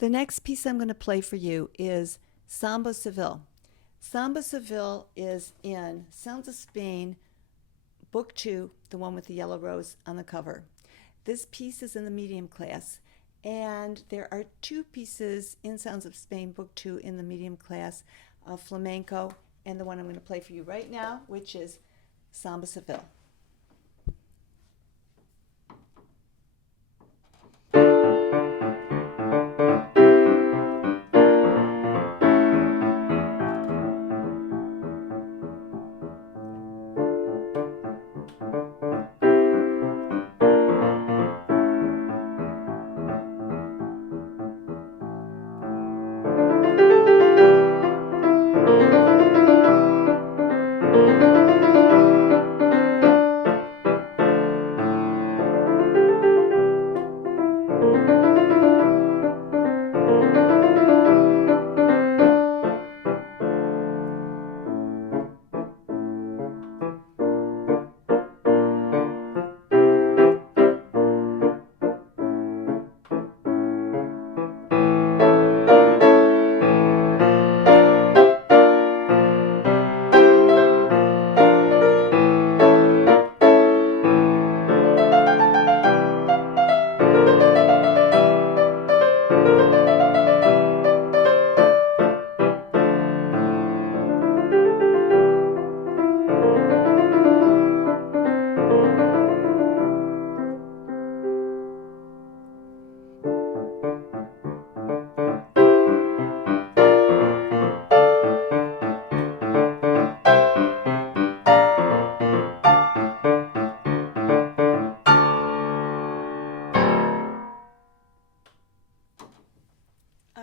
The next piece I'm going to play for you is Samba Seville. Samba Seville is in Sounds of Spain, Book 2, the one with the yellow rose on the cover. This piece is in the medium class, and there are two pieces in Sounds of Spain, Book 2, in the medium class of flamenco, and the one I'm going to play for you right now, which is Samba Seville.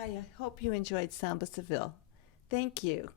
I hope you enjoyed Samba Seville. Thank you.